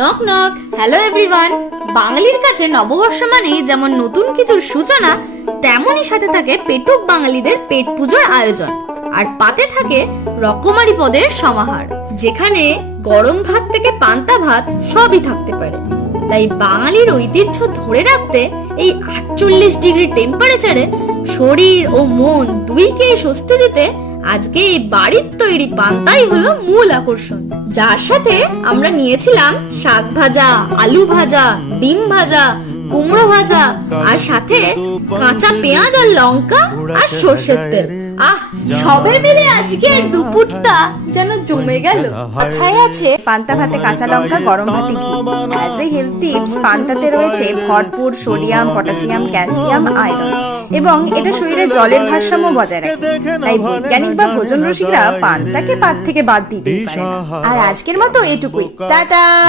Knock knock. Hello everyone. বাঙালির কাছে নববর্ষ মানেই যেমন নতুন কিছুর সূচনা, তেমনই সাথে থাকে পেটুক বাঙালিদের পেট পুজোর আয়োজন। আর পাতে থাকে রকমারি পদের সমাহার, যেখানে গরম ভাত থেকে পান্তা ভাত সবই থাকতে পারে। তাই বাঙালির ঐতিহ্য ধরে রাখতে এই 48 ডিগ্রি টেম্পারেচারে শরীর ও মন দুইকেই স্বস্তি দিতে আজকে এই বাড়ির তৈরি পান্তাই হলো মূল আকর্ষণ, যার সাথে আমরা নিয়েছিলাম শাক ভাজা, আলু ভাজা, ডিম ভাজা, কুমড়ো ভাজা, আর সাথে কাঁচা পেঁয়াজ আর লঙ্কা আর সর্ষের তেল। সবে মিলে আজকের দুপুরটা যেন জমে গেল। কথায় আছে পান্তা ভাতে কাঁচা লঙ্কা, গরম ভাতে ঘি। অ্যাজ এ হেলথ টিপস, পান্তাতে রয়েছে ভরপুর সোডিয়াম, পটাশিয়াম, ক্যালসিয়াম, আয়রন, এবং এটা শরীরে জলের ভারসাম্য বজায় রাখে। তাই বৈজ্ঞানিক বা ভোজন রসিকরা পান্তাকে পাত থেকে বাদ দিতে পারে না। আর আজকের মতো এটুকুই, টাটা।